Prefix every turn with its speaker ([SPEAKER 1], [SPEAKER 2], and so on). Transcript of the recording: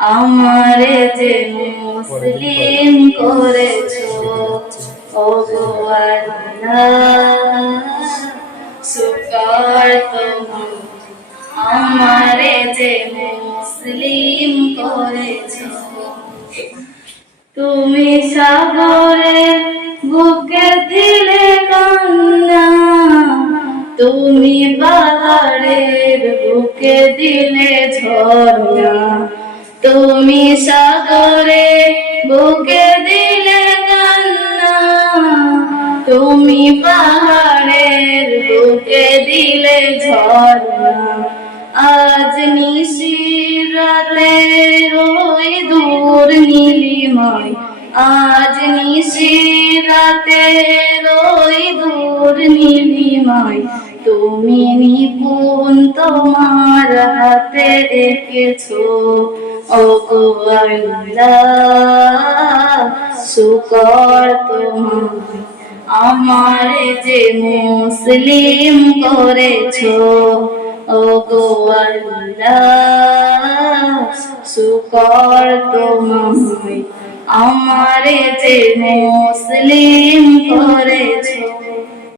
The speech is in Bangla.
[SPEAKER 1] আমারে যে মুসলিম করেছ ও শুকর তোমার আমারে যে মুসলিম করেছ। তুমি সাগরে বুকে দিলে কান্না তুমি পাহাড়ের বুকে দিলে ঝর্ণা। তুমি সাগরে বুকে দিলে কান্না, তুমি পাহাড়ের বুকে দিলে ঝর্ণা। আজ নিশিরাতে রই দূর নীলিমায়, আজ নিশিরাতে রই দূর নীলিমায়, তুমি নিপুণ তোমার হাতে আল্লাহ শুকর তোমার আমার যে মুসলিম করেছ ও গো শুকর তোমায় আমারে যে মুসলিম করেছ